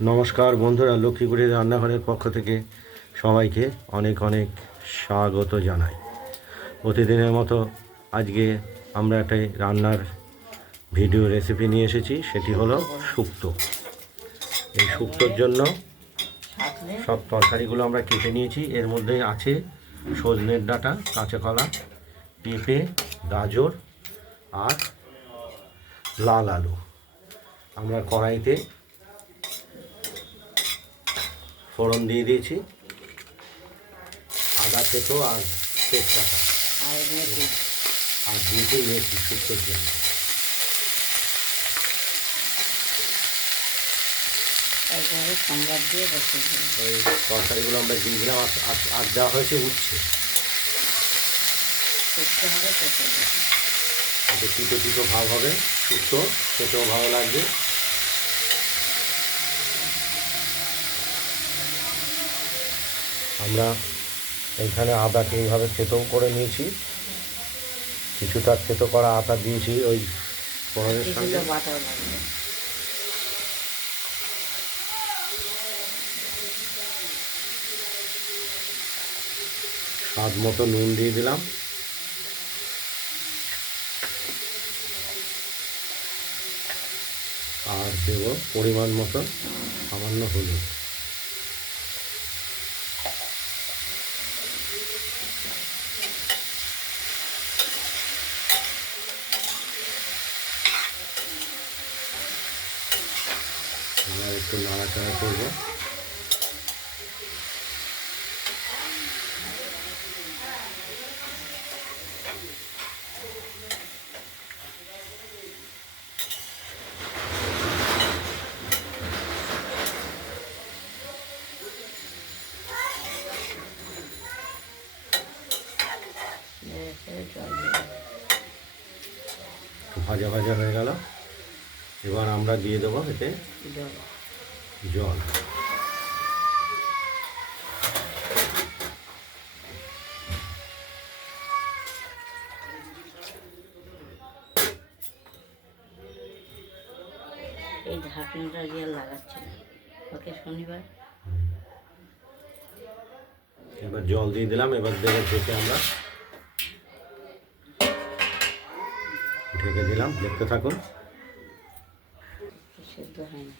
নমস্কার বন্ধুরা, লক্ষ্মীপুরের রান্নাঘরের পক্ষ থেকে সবাইকে অনেক অনেক স্বাগত জানাই। প্রতিদিনের মতো আজকে আমরা একটা রান্নার ভিডিও রেসিপি নিয়ে এসেছি, সেটি হলো শুক্তো। এই শুক্তোর জন্য সব তরকারিগুলো আমরা কেটে নিয়েছি। এর মধ্যে আছে সজনের ডাঁটা, কাঁচা কলা, পেঁপে, গাজর আর লাল আলু। আমরা কড়াইতে ফোড়ন দিয়ে দিয়েছি, আদা থেতো আর তেজপাতা আর দিয়েছি মেথি শুক্তোর জন্য। ওই তরকারিগুলো আমরা দিয়ে দিলাম, আর দেওয়া হয়েছে উচ্ছে। পিঠো পিঠো ভাব হবে শুক্তো, খেতেও ভালো লাগবে। আমরা এইখানে আদাকে এইভাবে থেতো করে নিয়েছি, কিছুটা থেতো করা আদা দিয়েছি ওই ফোড়নের সঙ্গে। স্বাদ মতো নুন দিয়ে দিলাম, আর দেব পরিমাণ মতো সামান্য হলুদ। এবার একটু নাড়াচাড়া করবো। ভাজা ভাজা হয়ে গেল। এবার আমরা দিয়ে দেবো এতে জল। এই ঢাকনাটা দিয়ে লাগাচ্ছে ওকে শনিবার। এবার জল দিয়ে দিলাম, এবার ঢেকে আমরা ঢেকে দিলাম, দেখতে থাকুন। সেদ্ধ হয়নি,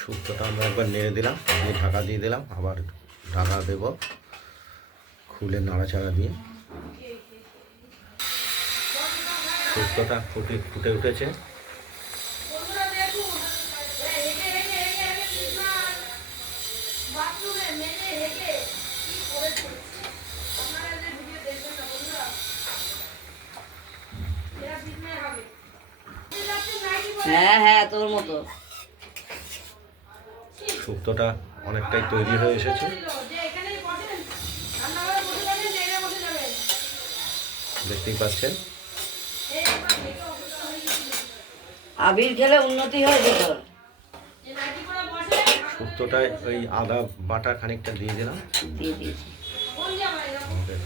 শুক্তোটা আমরা একবার নেড়ে দিলাম, দিয়ে ঢাকা দিয়ে দিলাম, আবার ঢাকা দেব খুলে নাড়াচাড়া দিয়ে। শুক্তোটা ফুটে উঠেছে। হ্যাঁ হ্যাঁ তোর মতো। শুক্তোটা অনেকটাই তৈরি হয়ে এসেছে, দেখতেই পাচ্ছেন। আবির খেলে উন্নতি হয় যেত। শুক্তোটায় ওই আদা বাটা খানিকটা দিয়ে দিলাম, দিয়ে দিয়েছি,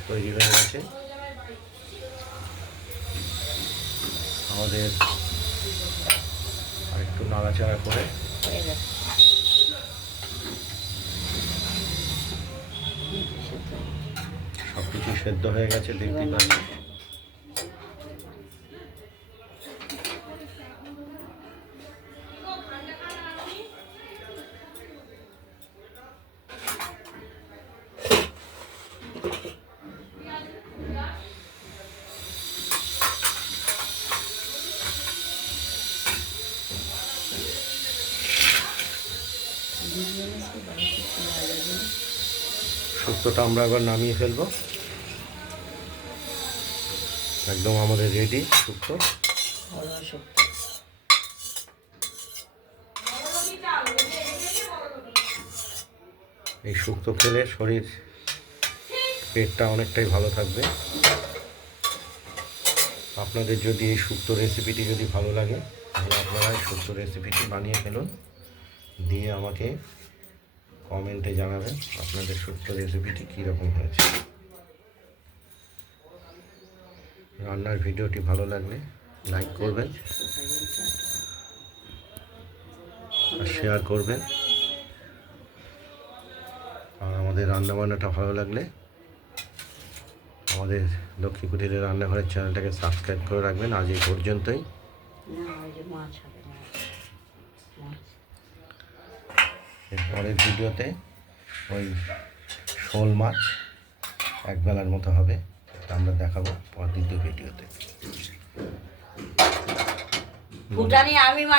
তৈরি হয়ে গেছে আমাদের। আর একটু নাড়াচাড়া করে সব কিছু সেদ্ধ হয়ে গেছে, দেখতেই পাচ্ছি। শুক্তোটা আমরা এবার নামিয়ে ফেলবো। একদম আমাদের রেডি শুক্তো। এই শুক্তো খেলে শরীর পেটটা অনেকটাই ভালো থাকবে। আপনাদের যদি এই শুক্তো রেসিপিটি যদি ভালো লাগে তাহলে আপনারা এই শুক্তো রেসিপিটি বানিয়ে ফেলুন, দিয়ে আমাকে কমেন্টে জানাবেন আপনাদের সত্য রেসিপিটি কীরকম হয়েছে। রান্নার ভিডিওটি ভালো লাগলে লাইক করবেন সুস্থ থাকবেন, টাটা। আর শেয়ার করবেন। আর আমাদের রান্নাবান্নাটা ভালো লাগলে আমাদের লক্ষ্মী কুটিরের রান্নাঘরের চ্যানেলটাকে সাবস্ক্রাইব করে রাখবেন। আজ এই পর্যন্তই। না, ওই যে মাছ হবে, মাছ। এর পরের ভিডিওতে ওই শোল মাছ একবেলার মতো হবে, তা আমরা দেখাবো দ্বিতীয় ভিডিওতে। ফুটানি আমি মারি।